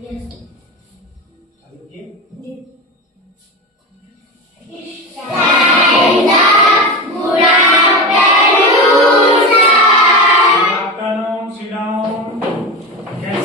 कैसे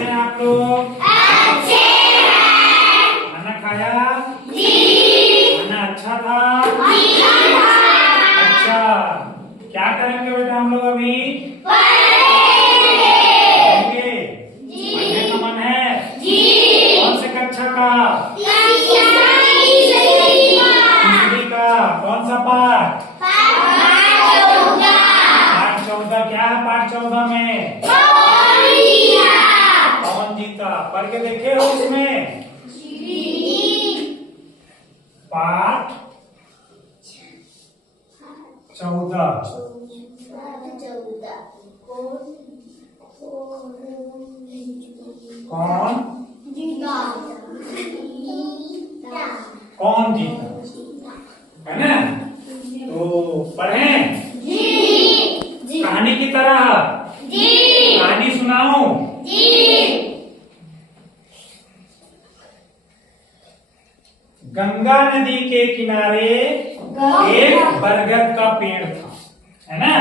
हैं आप लोग? अच्छे हैं। खाना खाया? जी। खाना अच्छा था? अच्छा था। अच्छा, क्या करेंगे बेटा हम लोग अभी? पढ़ेंगे। पढ़ेंगे? जी। पढ़ने का मन है? जी। कौन से कक्षा का? तीसरी का। कौन सा पाठ? पाठ 14। पाठ 14। क्या है पाठ 14 में? कौन जीता? पढ़ के देखे हो उसमें? पाठ 14। कौन कौन जीता है ना? तो पढ़ें कहानी की तरह। कहानी सुनाऊं? गंगा नदी के किनारे एक बरगद का पेड़ था, है ना?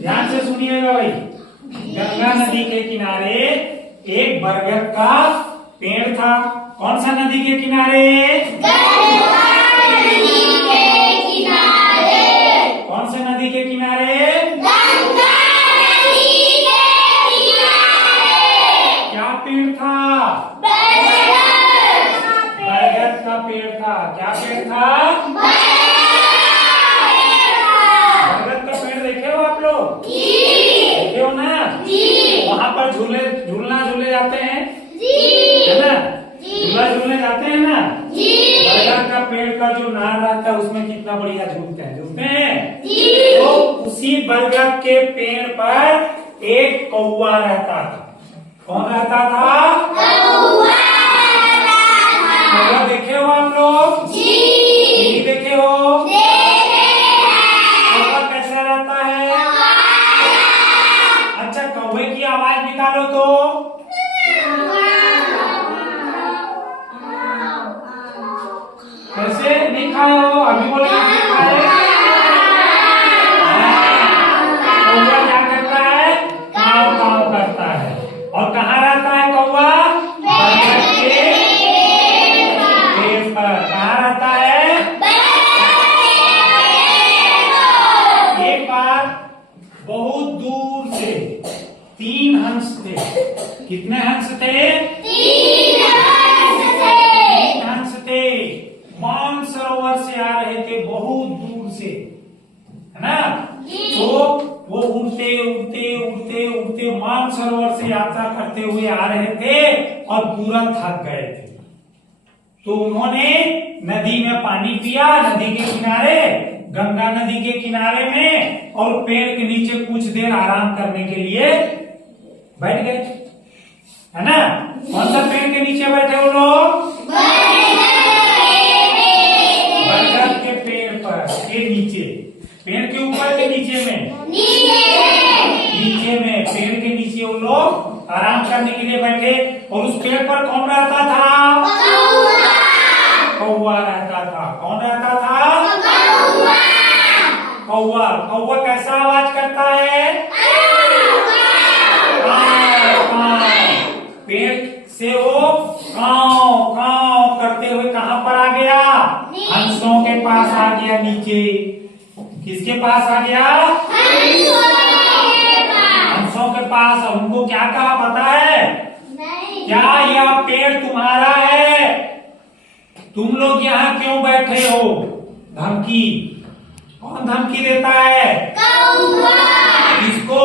ध्यान से सुनिएगा भाई। गंगा नदी के किनारे एक बरगद का पेड़ था। कौन सा नदी के किनारे? कौन सा नदी के किनारे? क्या पेड़ था? बरगद का पेड़ था। क्या पेड़ था? बरगद का पेड़ देखे हो आप लोग? देखे हो ना? वहाँ पर झूले जाते हैं, है ना? झूलने जाते हैं ना? बरगद का पेड़ का जो नार रहता है उसमें कितना बढ़िया झूलते हैं तो उसी बरगद के पेड़ पर एक कौवा रहता था। कौन रहता था? कौवा देखे हो आप लोग? नहीं देखे हो? कौवा कैसा रहता है? अच्छा, कौवे की आवाज निकालो तो। कैसे? नहीं खाए हो? अभी बोले नहीं खाए। कौवा क्या करता है? काव काव करता है। और कहाँ रहता है कौवा? बरगद के पेड़ पर। कहाँ रहता है? एक बार बहुत दूर से 3 हंस थे। कितने हंस थे? 3 हंस थे। मानसरोवर से आ रहे थे, बहुत दूर से, है ना? तो वो उड़ते उड़ते उड़ते उड़ते मानसरोवर से यात्रा करते हुए आ रहे थे और पूरा थक गए थे। तो उन्होंने नदी में पानी पिया, नदी के किनारे, गंगा नदी के किनारे में, और पेड़ के नीचे कुछ देर आराम करने के लिए बैठ गए, है ना? कौन सा पेड़ के नीचे बैठे वो लोग? बरगद के पेड़ पर के नीचे। पेड़ के ऊपर के नीचे में? नीचे में पेड़ के नीचे वो लोग आराम करने के लिए बैठे। और उस पेड़ पर कौन रहता था? कौवा रहता था। कौन रहता था? कौवा। कौवा कैसा आवाज करता है? पेड़ से वो काव काव करते हुए कहाँ पर आ गया? हंसों के पास आ गया नीचे। किसके पास आ गया? हंसों के पास। उनको क्या कहा पता है? क्या यह पेड़ तुम्हारा है? तुम लोग यहाँ क्यों बैठे हो? धमकी। कौन धमकी देता है? किसको?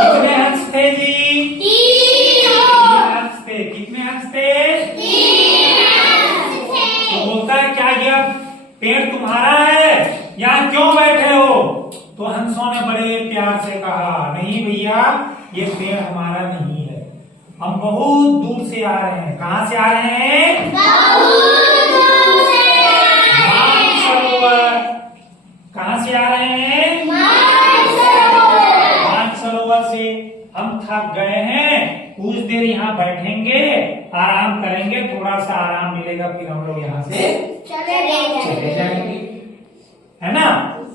कितने हंस थे जी? 3 हंस थे। कितने हंस थे? तो बोलता है क्या यह पेड़ तुम्हारा है? यहाँ क्यों बैठे हो? तो हंसों ने बड़े प्यार से कहा, नहीं भैया, ये पेड़ हमारा नहीं है, हम बहुत दूर से आ रहे हैं। कहाँ से आ रहे हैं? मानसरोवर। कहाँ से आ रहे हैं? मानसरोवर से। हम थक गए हैं कुछ देर यहाँ बैठेंगे, आराम करेंगे, थोड़ा सा आराम मिलेगा, फिर हम लोग यहाँ से चले जाएंगे, है ना।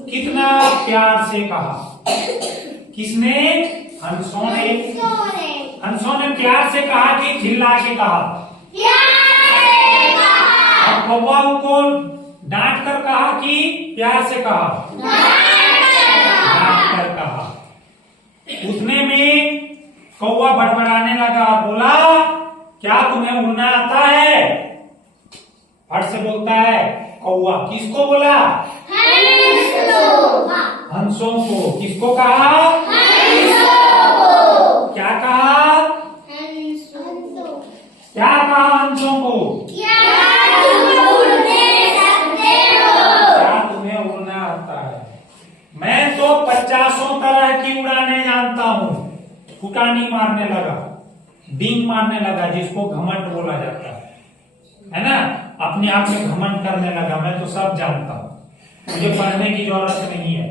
कितना प्यार से कहा, किसने? हंसों ने। हंसों ने प्यार से कहा कि चिल्ला के कहा? और कौवा को डांट कर कहा कि प्यार से कहा? डांट कर कहा। उतने में कौवा बड़बड़ाने लगा और बोला, क्या तुम्हें उड़ना आता है? फट से बोलता है कौवा। किसको बोला? हंसों को। किसको कहा? क्या कहा? क्या कहा हंसों को? क्या तुम्हें उड़ना आता है? मैं तो 50 तरह की उड़ाने जानता हूँ। फुटानी मारने लगा, डींग मारने लगा, जिसको घमंड बोला जाता है ना। अपने आप में घमंड करने लगा, मैं तो सब जानता हूँ, मुझे पढ़ने की जरूरत नहीं है।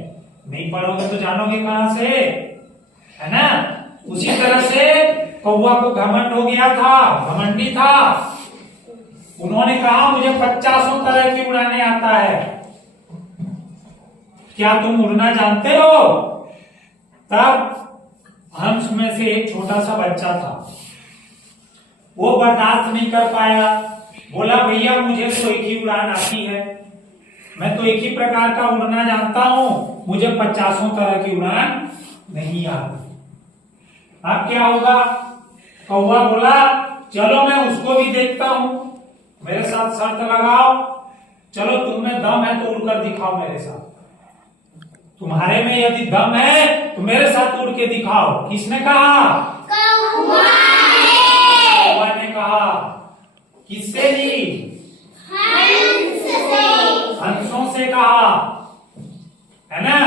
नहीं पढ़ोगे तो जानोगे कहाँ से, है ना। उसी तरह से कौवा को घमंड हो गया था, घमंडी था। उन्होंने कहा मुझे 50 तरह की उड़ाने आता है। क्या तुम उड़ना जानते हो? तब हंस में से एक छोटा सा बच्चा था, वो बर्दाश्त नहीं कर पाया, बोला भैया मुझे तो एक ही उड़ान आती है, मैं तो एक ही प्रकार का उड़ना जानता हूँ, मुझे 50 तरह की उड़ान नहीं आती। अब क्या होगा? कौवा बोला चलो मैं उसको भी देखता हूँ, मेरे साथ शर्त लगाओ, चलो तुम्हें दम है तो उड़कर दिखाओ मेरे साथ। तुम्हारे में यदि दम है तो मेरे साथ उड़ के दिखाओ। किसने कहा? कौवा ने कहा। किससे ली? हंसों से कहा, है ना।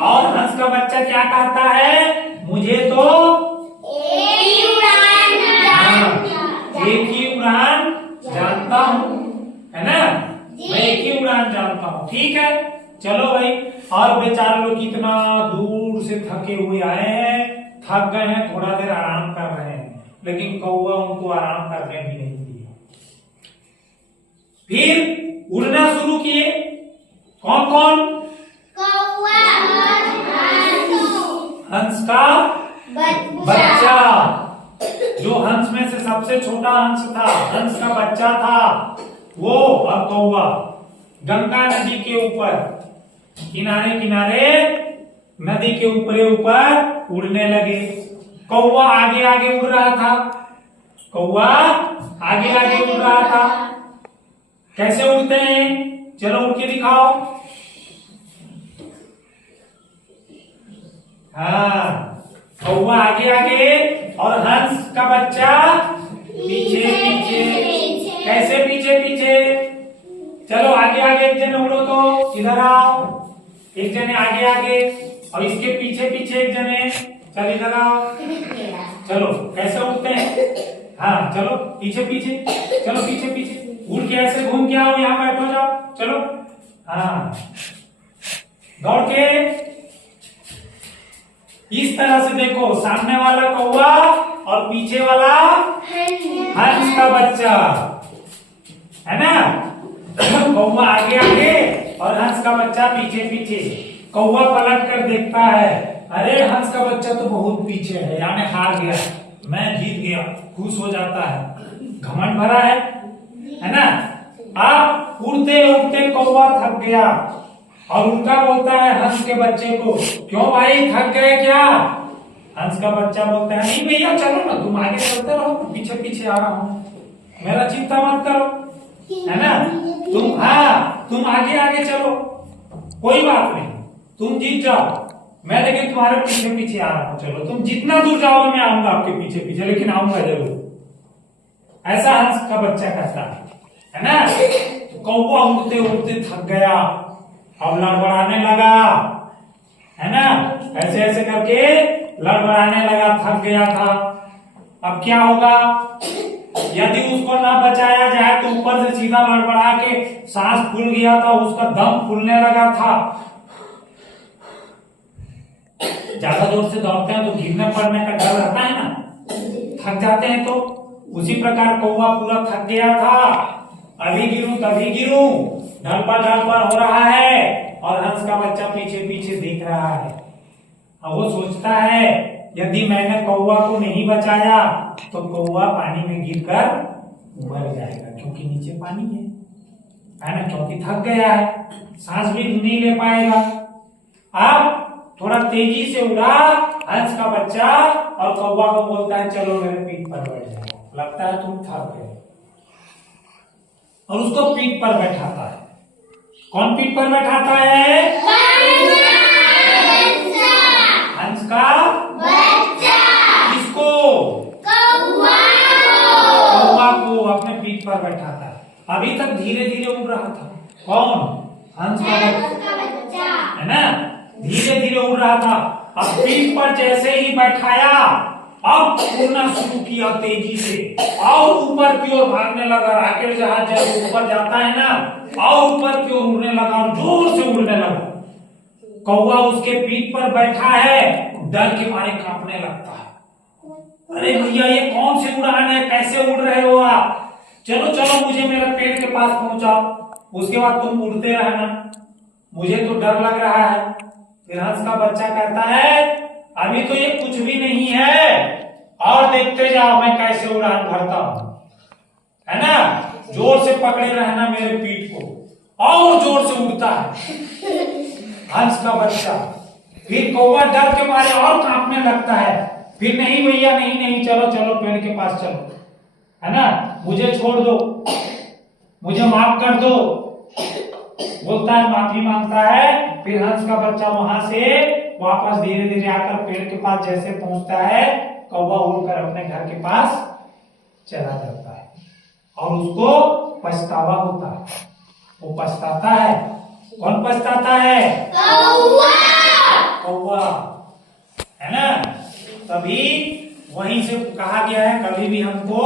और हंस का बच्चा क्या कहता है? मुझे तो एक ही उड़ान जानता हूँ, है ना, मैं एक ही उड़ान जानता हूँ। ठीक है, चलो भाई। और बेचारे लोग कितना दूर से थके हुए आए हैं, थक गए हैं, थोड़ा देर आराम कर रहे हैं, लेकिन कौवा उनको आराम करने भी नहीं दिया। फिर उड़ना शुरू किए। कौन कौन? कौवा, हंस का बच्चा, जो हंस में से सबसे छोटा हंस था, हंस का बच्चा था वो, और कौवा गंगा नदी के ऊपर किनारे किनारे नदी के ऊपर उड़ने लगे। कौवा आगे आगे उड़ रहा था, कौवा आगे आगे उड़ रहा था। कैसे उड़ते हैं? चलो उड़ के दिखाओ। हाँ, कौवा आगे आगे और हंस का बच्चा पीछे पीछे। कैसे पीछे पीछे? चलो आगे आगे एक जने उड़ो तो, इधर आओ, एक जने आगे आगे, और इसके पीछे पीछे एक जने, चल इधर आओ। चलो कैसे उड़ते हैं? हाँ चलो पीछे पीछे, चलो पीछे पीछे, उड़ के ऐसे घूम के आओ, यहाँ बैठो जाओ, चलो। हाँ, दौड़ के इस तरह से देखो, सामने वाला कौवा और पीछे वाला हंस का बच्चा, है ना। कौवा आगे आगे और हंस का बच्चा पीछे पीछे। कौवा पलट कर देखता है, अरे हंस का बच्चा तो बहुत पीछे है, यानी हार गया, मैं जीत गया, खुश हो जाता है, घमंड भरा है ना। अब उड़ते उड़ते कौवा थक गया और उल्टा बोलता है हंस के बच्चे को, क्यों भाई थक गए क्या? हंस का बच्चा बोलता है नहीं भैया चलो ना, तुम आगे चलते रहो, पीछे पीछे आ रहा हूँ, मेरा चिंता मत करो, है ना। तुम आगे आगे चलो, कोई बात नहीं, तुम जीत जाओ, मैं लेकिन तुम्हारे पीछे पीछे आ रहा हूँ, चलो तुम जितना दूर जाओगे मैं आऊंगा आपके पीछे पीछे, लेकिन आऊंगा जरूर। ऐसा हंस का बच्चा कहता है ना। कौवा उड़ते उड़ते थक गया, अब लड़बड़ाने लगा, है ना, ऐसे ऐसे करके लड़बड़ाने लगा, थक गया था। अब क्या होगा? यदि उसको ना बचाया जाए तो ऊपर से सीधा लड़बड़ा के सांस फूल गया था, उसका दम फूलने लगा था। ज्यादा जोर से दौड़ते हैं तो गिरने पड़ने का डर रहता है ना, थक जाते हैं। तो उसी प्रकार कौवा पूरा थक गया था, अभी गिरूं तभी गिरूं, ढल पर हो रहा है और हंस का बच्चा पीछे पीछे देख रहा है। अब वो सोचता है यदि मैंने कौवा को नहीं बचाया तो कौवा पानी में गिरकर मर जाएगा, क्योंकि नीचे पानी है ना, क्योंकि थक गया है, सांस भी नहीं ले पाएगा। अब थोड़ा तेजी से उड़ा हंस का बच्चा और कौवा को बोलता है चलो मेरे पीठ पर बैठ जाओ, लगता है तुम थक गए, और उसको पीठ पर बैठाता है। कौन पीठ पर बैठाता है? हंस का बच्चा। किसको? कौवा कौवा को अपने पीठ पर बैठाता है। अभी तक धीरे धीरे उड़ रहा था। कौन? हंस का बच्चा है ना, धीरे धीरे उड़ रहा था। अब पीठ पर जैसे ही बैठाया, अब उड़ना शुरू किया तेजी से और ऊपर की ओर भागने लगा। रॉकेट जहाज जब ऊपर जाता है ना, और ऊपर की ओर उड़ने लगा और जोर से उड़ने लगा। कौवा उसके पीठ पर बैठा है, डर के मारे कांपने लगता है। अरे भैया ये कौन सी उड़ान है, कैसे उड़ रहे हो आप? चलो चलो मुझे मेरे पेड़ के पास पहुंचाओ, उसके बाद तुम उड़ते रहना, मुझे तो डर लग रहा है। फिर हंस का बच्चा कहता है अभी तो ये कुछ भी नहीं है, और देखते जाओ मैं कैसे उड़ान भरता हूं, है ना। जोर से पकड़े रहना मेरे पीठ को, और जोर से उड़ता है हंस का बच्चा। फिर कौवा डर के मारे और कांपने लगता है। फिर नहीं भैया नहीं नहीं, चलो चलो पेड़ के पास चलो, है ना, मुझे छोड़ दो, मुझे माफ कर दो, बोलता है, माफी मांगता है। फिर हंस का बच्चा वहां से वापस धीरे धीरे आकर पेड़ के पास जैसे पहुंचता है, कौवा उड़कर अपने घर के पास चला जाता है और उसको पछतावा होता है। वो पछताता है। कौन पछताता है? कौवा कौवा, है ना। तभी वहीं से कहा गया है कभी भी हमको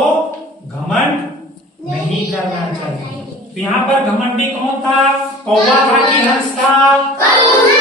घमंड नहीं करना चाहिए। तो यहाँ पर घमंडी कौन था? कौवा था कि हंस था? कौवा